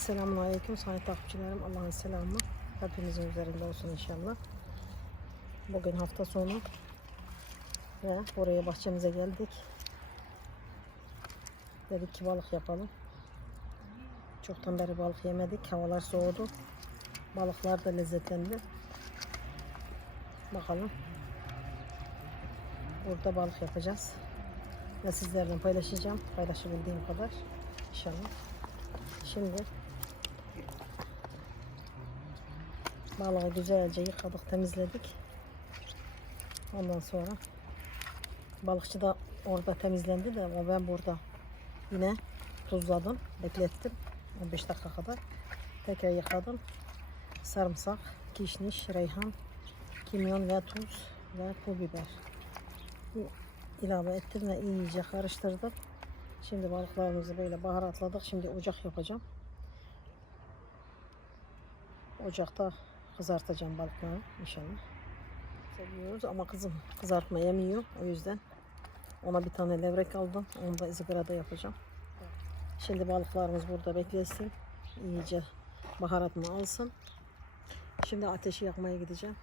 Esselamun Aleyküm sayın takipçilerim. Allah'ın selamı hepinizin üzerinde olsun inşallah. Bugün hafta sonu ve buraya bahçemize geldik. Dedik ki balık yapalım. Çoktan beri balık yemedik. Havalar soğudu. Balıklar da lezzetlendi. Bakalım. Burada balık yapacağız. Ve sizlerle paylaşacağım. Paylaşabildiğim kadar. İnşallah. Şimdi balığı güzelce yıkadık, temizledik. Ondan sonra balıkçı da orada temizlendi de ama ben burada yine tuzladım, beklettim 15 dakika kadar. Tekrar yıkadım. Sarımsak, kişniş, reyhan, kimyon ve tuz ve pul biber ilave ettim ve iyice karıştırdım. Şimdi balıklarımızı böyle baharatladık. Şimdi ocak yapacağım. Ocakta kızartacağım balıkları inşallah. Seviyoruz ama kızım kızartma yemiyor. O yüzden ona bir tane levrek aldım. Onu da ızgarada yapacağım. Şimdi balıklarımız burada beklesin. İyice baharatını alsın. Şimdi ateşi yakmaya gideceğim.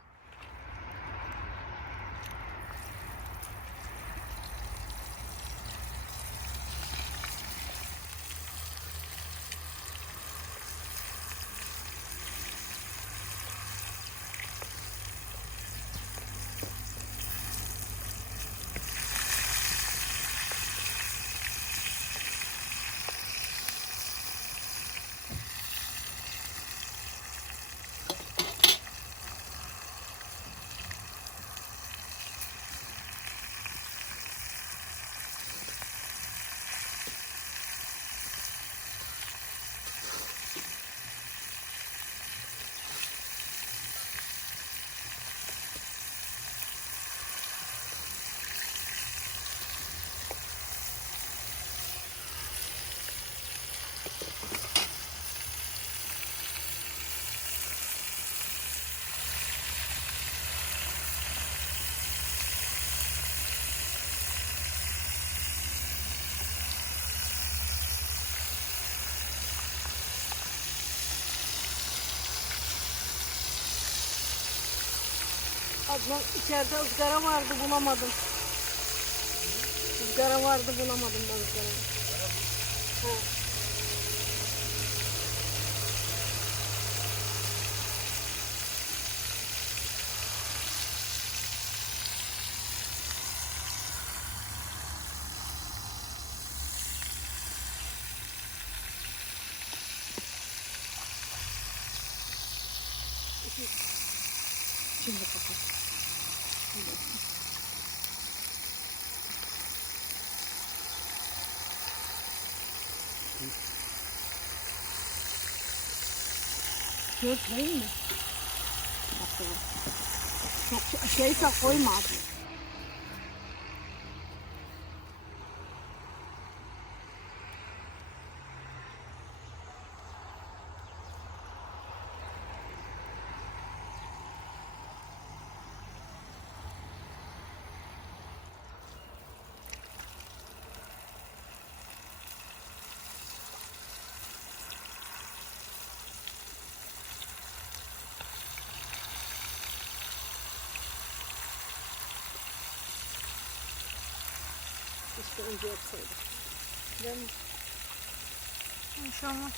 Adnan içeride ızgara vardı bulamadım. Izgara vardı bulamadım ben ızgarayı. Ha. Şimdi kapat. Dört değil mi? Bakalım. Çok şeyse koyma abi. İşte önce yapsaydık. Ben İnşallah.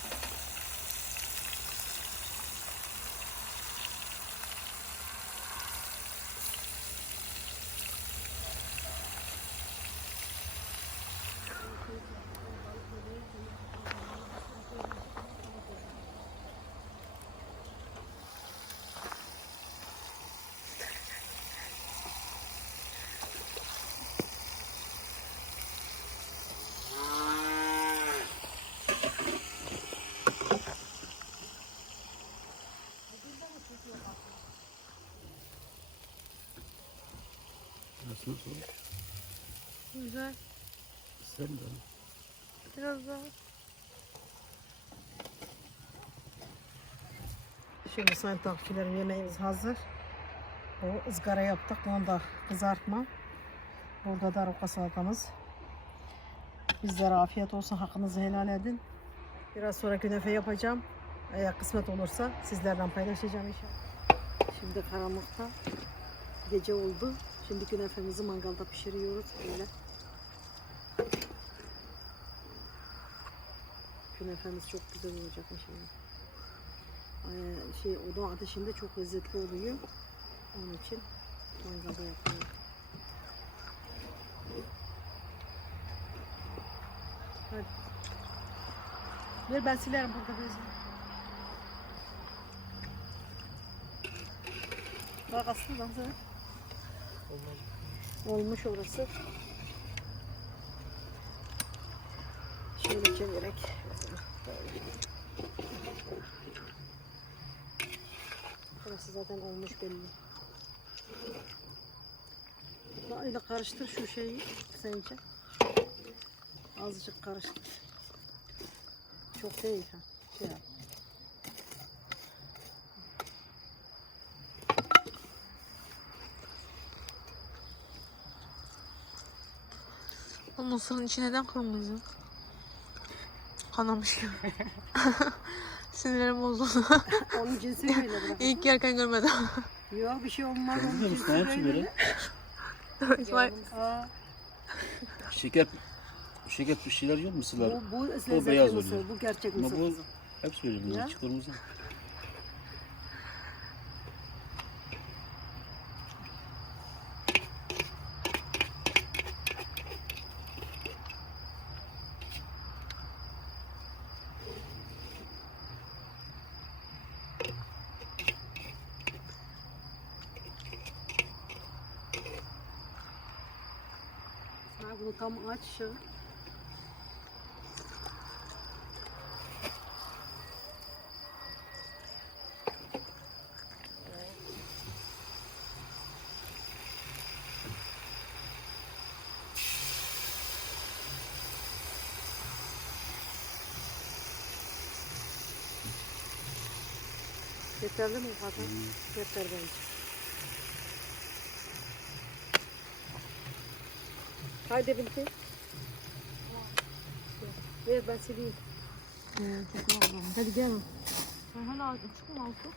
Nasıl? Güzel. Sen de. Biraz daha. Şimdi sayın takipçilerim yemeğimiz hazır. Bu ızgara yaptık. Bunu da kızartma. Burada da roka salatamız. Bizlere afiyet olsun. Hakkınızı helal edin. Biraz sonra künefe yapacağım. Eğer kısmet olursa sizlerden paylaşacağım inşallah. Şimdi karanlıkta gece oldu. Şimdi künefemizi mangalda pişiriyoruz böyle. Künefemiz çok güzel olacak inşallah. Ay, Şey odun ateşinde çok lezzetli oluyor. Onun için mangalda yapıyorum. Hadi. Ver ben silerim burada bezi. Bak aslında sen. Olmuş orası. Şöyle çevirerek. Burası zaten olmuş belli. Böyle karıştır şu şeyi sence. Azıcık karıştır. Çok değil ha. Şey O mısırın içi neden kırmızı? Kanamış gibi. Sinirlerim bozuldu. Onun cinsi böyle bırak. İlk yerken görmedim. Yok bir şey olmaz. Onun cinsi musun? Hepsi böyle. böyle. İsmail, Aa, Şeker şeker bir şeyler yiyor mısırlar? bu, bu lezzetli beyaz mısır. oluyor. Bu gerçek Ama mısır. bu hepsi böyle Ya. kırmızı. Ha, bunu tam aç. şu. Yeterli mi kadar? Yeter bence. Haydi Bilgi. Ver ben sileyim. Ee, çok güzel oldu. Hadi gel. Hala açık mı altı?